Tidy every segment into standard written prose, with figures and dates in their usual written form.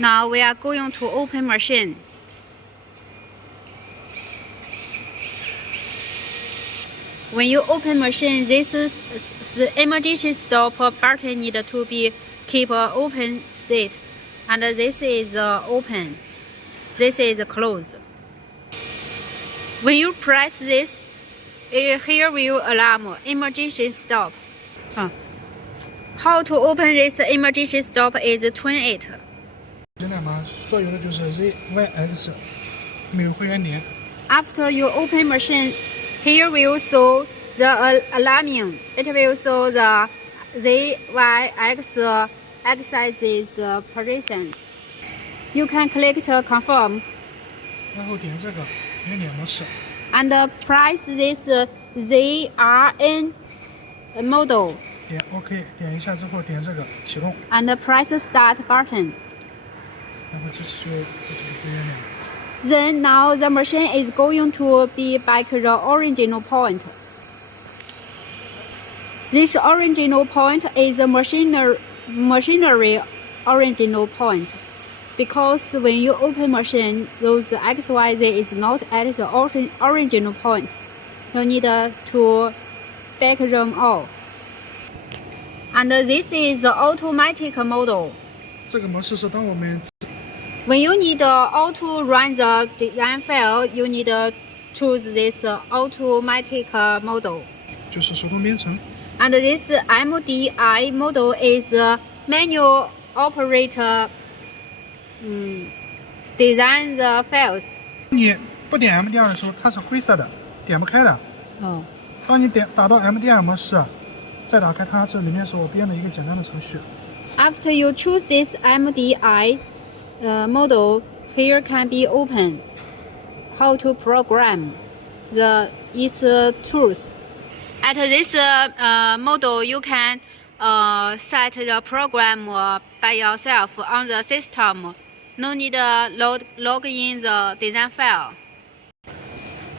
Now we are going to open machine. When you open machine, this is the emergency stop button need to be keep open state, and this is open. This is closed. When you press this, here will alarm emergency stop. How to open this emergency stop is turn it. 现在嘛，所有的就是 ZYX， 没有会员点。After you open machine, here will show the alarming. It will show the ZYX exercises position. You can click to confirm. 然后点这个原点模式。And press this ZRN model. 点 OK， 点一下之后点这个启动。And press Start button. 然后这是会员点。Then now the machine is going to be back the original point. This original point is the machinery original point. Because when you open machine, those XYZ is not at the original point. You need to back them all. And this is the automatic model. 这个模式是当我们 When you need auto run the design file, you need to choose this automatic model. 就是手动编程。And this MDI model is manual operator design the files. 你不点 MDR 的时候，它是灰色的，点不开的。哦。当你打到 MDR 模式，再打开它，这里面是我编的一个简单的程序。After you choose this MDI model, here can be open. How to program its tools. At this model, you can set the program by yourself on the system. No need log in the design file.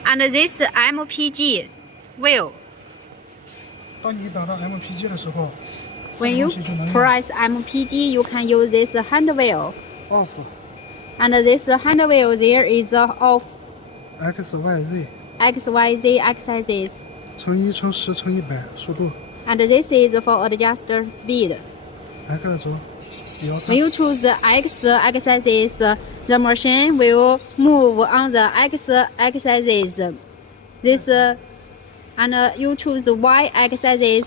And this MPG wheel. 当你打到 MPG 的时候， When you press MPG, you can use this hand wheel. Off. And this hand wheel there is off. XYZ. XYZ exercises. 乘1乘10乘100速度。And this is for adjust speed. X 轴。When you choose the X exercises, the machine will move on the X exercises. This and you choose Y exercises,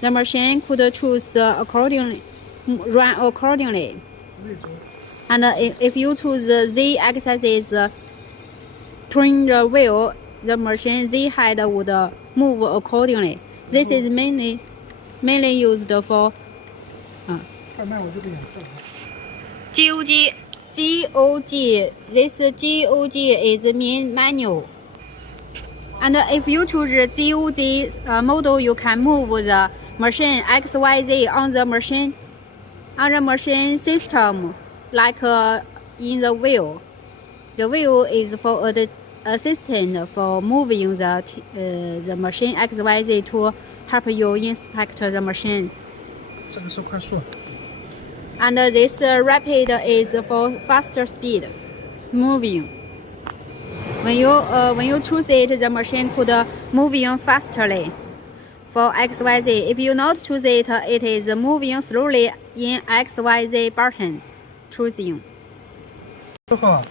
the machine could choose accordingly, run accordingly. And if you choose the Z exercises, turn the wheel, the machine Z head would move accordingly. This is mainly used for GOG. This GOG is mean manual. And if you choose the GOG model, you can move the machine XYZ on the machine system, like in the wheel. The wheel is for the assistant for moving the machine XYZ to help you inspect the machine. 这个是快速。And this rapid is for faster speed moving. When you choose it, the machine could moving fastly. For XYZ, if you not choose it, it is moving slowly in XYZ button choosing. 之后，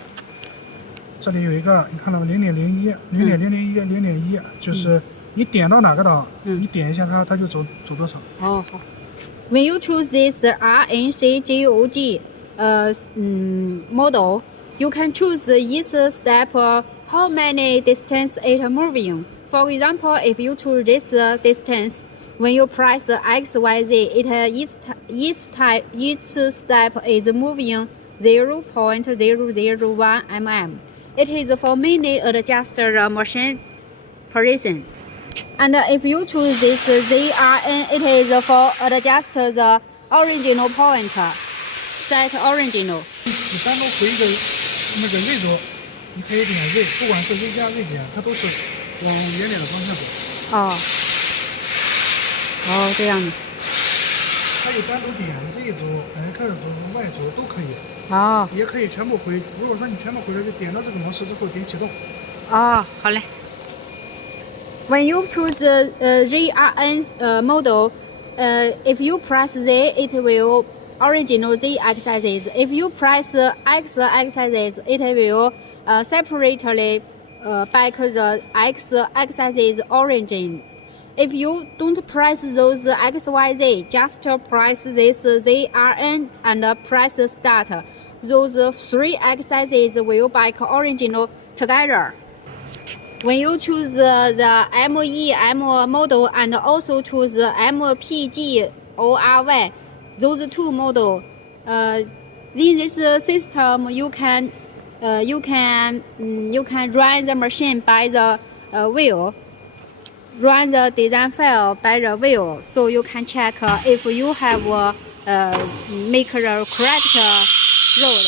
这里有一个，你看到吗？0.01、0.001、0.1，就是你点到哪个档，你点一下它，它就走多少。哦，好。When you choose this RNCGOG model, you can choose each step how many distance it moving. For example, if you choose this distance, when you press XYZ, each step is moving 0.001 mm. It is for mainly adjust the machine position. And if you choose this ZRN, it is for adjust the original point, set original. 你单独回一个那个Z轴，你可以点 Z， 不管是 Z 加 Z 减，它都是往原点的方向走。哦，这样的。它有单独点 Z 轴、X 轴、Y 轴都可以。哦。也可以全部回。如果说你全部回了，就点到这个模式之后点启动。哦，好嘞。When you choose ZRN model, if you press Z, it will original Z axis. If you press X axis, it will separately back the X axis origin. If you don't press those X, Y, Z, just press this ZRN and press start. Those three axes will back original together. When you choose the MEM model and also choose MPG or RY, those two models, in this system you can run the machine by the wheel, run the design file by the wheel, so you can check if you have make the correct road.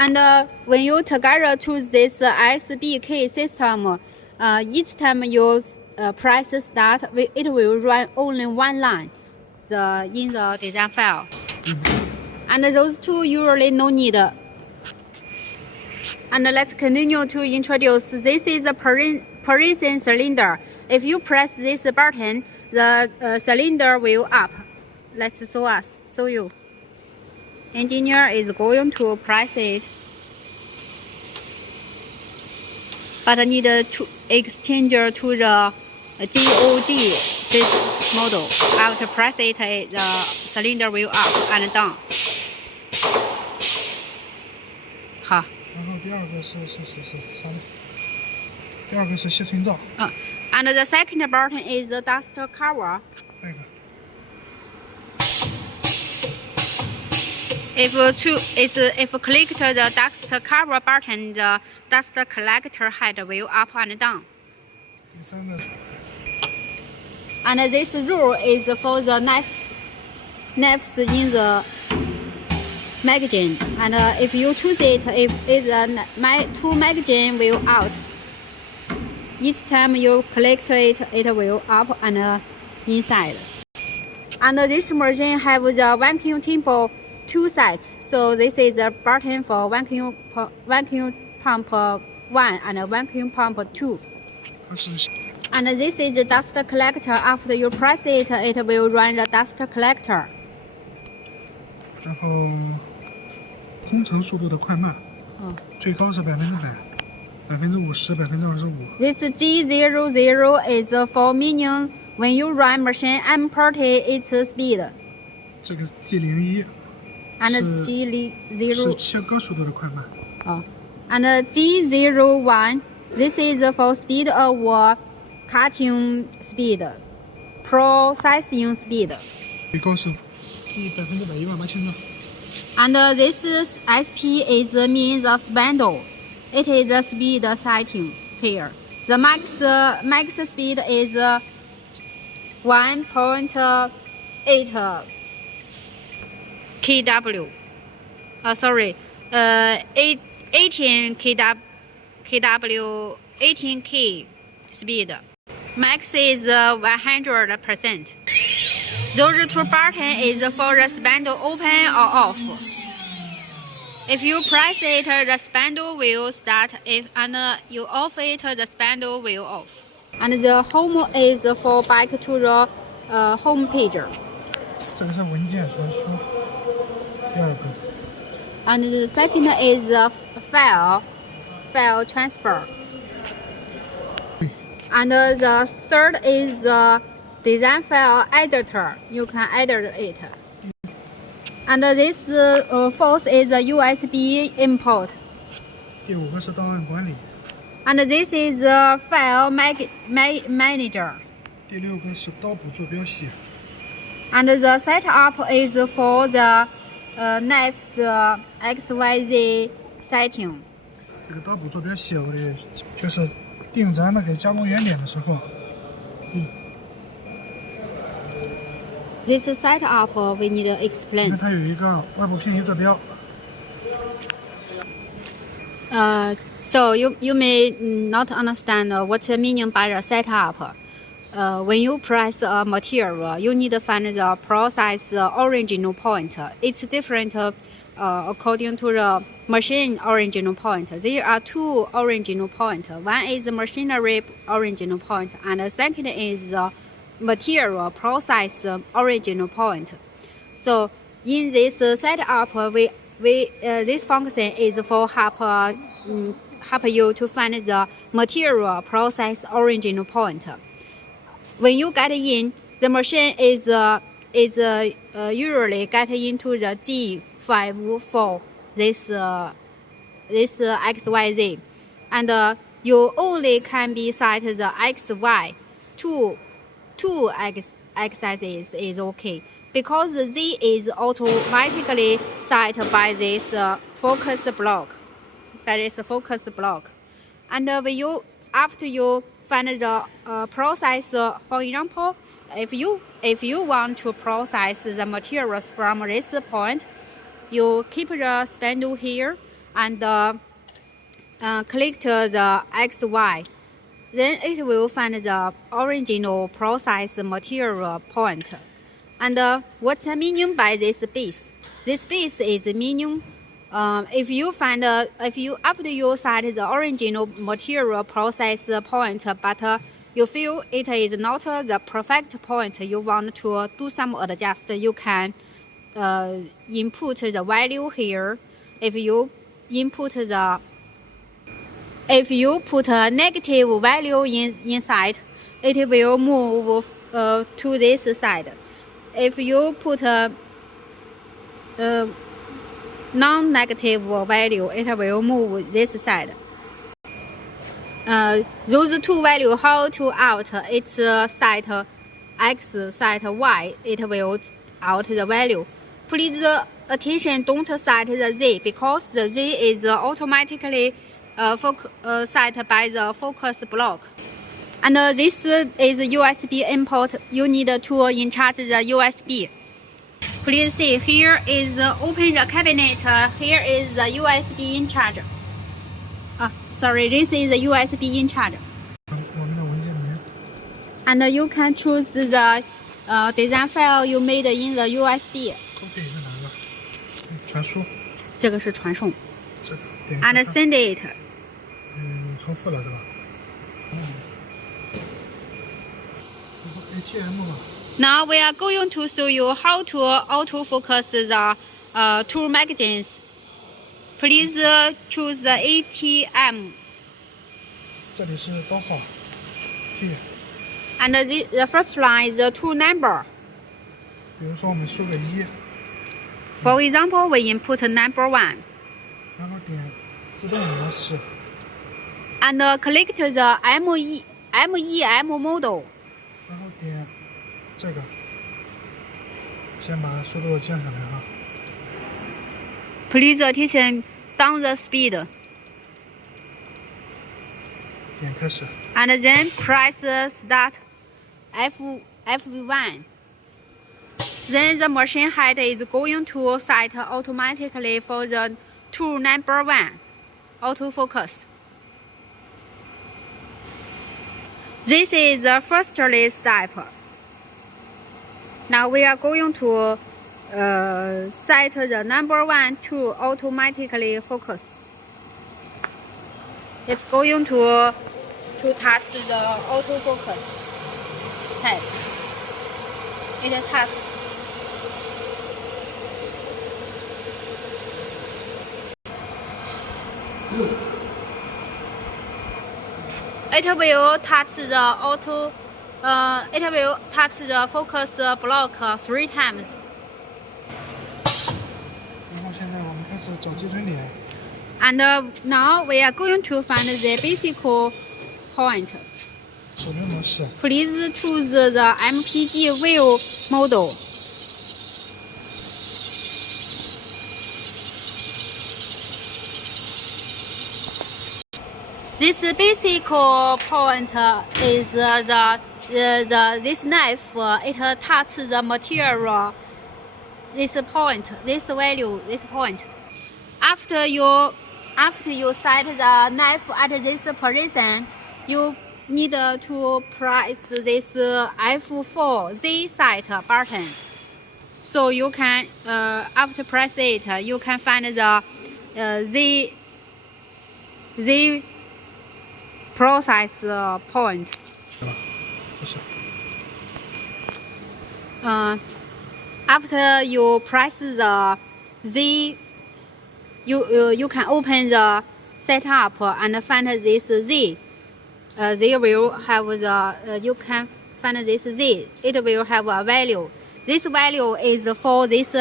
And when you together choose this SBK system, each time you press start, it will run only one line in the design file. And those two usually no need. And let's continue to introduce. This is the Parisian cylinder. If you press this button, the cylinder will up. Let's show you. Engineer is going to press it, but I need to exchange to the GOG model. After press it, the cylinder will up and down. 好。然后第二个是啥呢？第二个是吸尘罩。And the second button is the dust cover. 那个。If click the dust cover button, the dust collector head will up and down. 第三个。And this rule is for the knives in the magazine. And if you choose it, if my two magazine will out. Each time you click it, it will up and inside. And this machine have the vacuum table. Two sides, so this is the button for vacuum pump 1 and vacuum pump 2. And this is the dust collector. After you press it, it will run the dust collector. 然后空乘速度的快慢，最高是100%、50%、25%。This G00 is for meaning when you run machine empty its speed. 这个 G01。And G0 是切割速度的快慢。And G01, this is for speed of cutting speed, processing speed. 最高是100%18000转。And this SP is means the spindle. It is the speed setting here. The max speed is 1.8 kW. 18 kW, 18K speed. Max is 100%. Those two buttons is for the spindle open or off. If you press it, the spindle will start. And you off it, the spindle will off. And the home is for back to the home page. 这个是文件传输。第二个。And the second is the file transfer. And the third is the design file editor. You can edit it. And this fourth is the USB import. 第五个是档案管理。And this is the file manager. 第六个是刀捕坐标系。And the setup is for the knives XYZ setting. 这个刀捕坐标系，我的就是定咱那个加工原点的时候。This setup we need to explain. 它有一个外部偏移坐标。So you may not understand what the meaning by the setup. when you press a material, you need to find the process original point. It's different according to the machine original point. There are two original points. One is the machinery original point, and the second is the material process original point. So in this setup, this function is for help you to find the material process original point. When you get in, the machine is usually get into the G5 for this XYZ, and you only can be set the XY two axes is okay, because Z is automatically set by this focus block. And when you after you find the process, for example, if you want to process the materials from this point, you keep the spindle here and click the XY. Then it will find the original process material point. And what I mean by this base? This base is meaning if you after you set the original material process point, but you feel it is not the perfect point, you want to do some adjust, you can input the value here. If you put a negative value inside, it will move to this side. If you put a non-negative value, it will move this side. Those two values, how to out? It's set X, set Y, it will out the value. Please attention, don't set the Z, because the Z is automatically set by the focus block. And this is USB input. You need to in charge the USB. Please see, here is open the cabinet. Here is the USB in charge. Sorry, this is the USB in charge. And you can choose the design file you made in the USB. 传输。这个是传送。这个点。And send it. 重复了是吧？ATM 嘛。Now we are going to show you how to autofocus the two magazines. Please choose the ATM. 这里是逗号 T. And the first line is the two number. 比如说我们输个1。For example, we input number 1. 然后点自动模式。And click the MEM model. 然后点这个，先把速度降下来哈。Please attention, down the speed. 点开始。And then press start F1. Then the machine head is going to set automatically for the tool number 1, autofocus. This is the first step. Now we are going to set the number 1 to automatically focus. It's going to touch the autofocus head. It is touched. It will touch the it will touch the focus block 3 times. 然后现在我们开始找基准点。And now we are going to find the basic point. 手动模式。Please choose the MPG view model. This basic point is this knife. It touches the material. This point, this value, this point. After you set the knife at this position, you need to press this F4Z set button. So you can, after press it, you can find the Z process point. 不是， After you press the Z, you can open the setup and find this Z. They will have the you can find this Z. It will have a value. This value is for this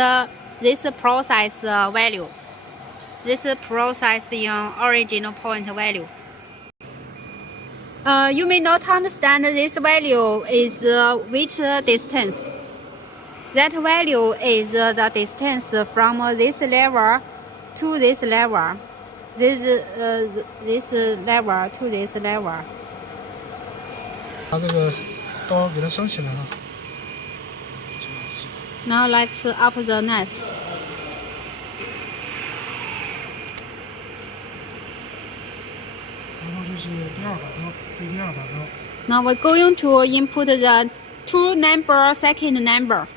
process value. This processing original point value. You may not understand this value is which distance. That value is the distance from this level to this level. This level to this level. 把这个刀给它升起来了。 Now let's up the knife. 然后就是第二把刀，对第二把刀。 Now we're going to input the two number, second number.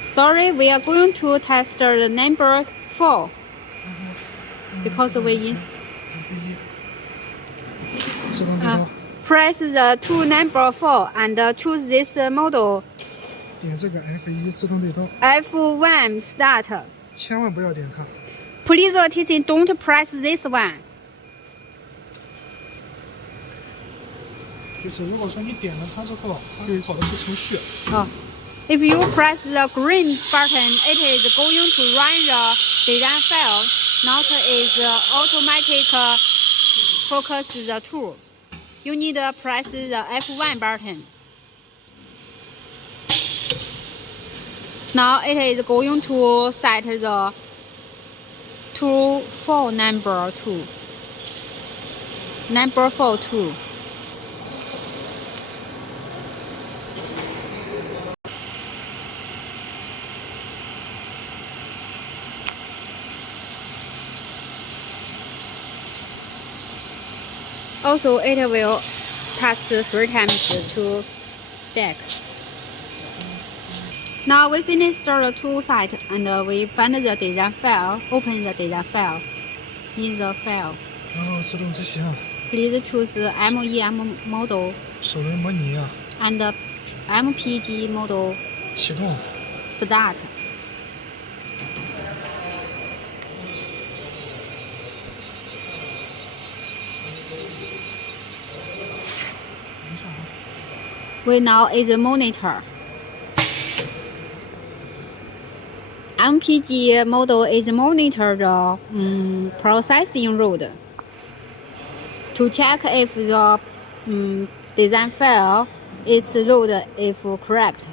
Sorry, we are going to test the number 4 because we inst. F1，自动对刀。 Press the two number 4 and choose this model. 点这个 F1自动对刀， F1 start. 千万不要点它。 Please attention, don't press this one. 就是如果说你点了它之后，它跑的是程序。 Oh. If you press the green button, it is going to run the design file, not is automatic focus the tool. You need to press the F1 button. Now it is going to set the tool for number 2. Number 4 tool. Also, it will touch 3 times to deck. Now we finished the tool set and we find the design file. Open the design file. In the file, 然后自动执行， please choose MEM model 首轮模拟啊， and MPG model 启动。 start. We now is a monitor. MPG model is monitor the processing load to check if the design file is load if correct.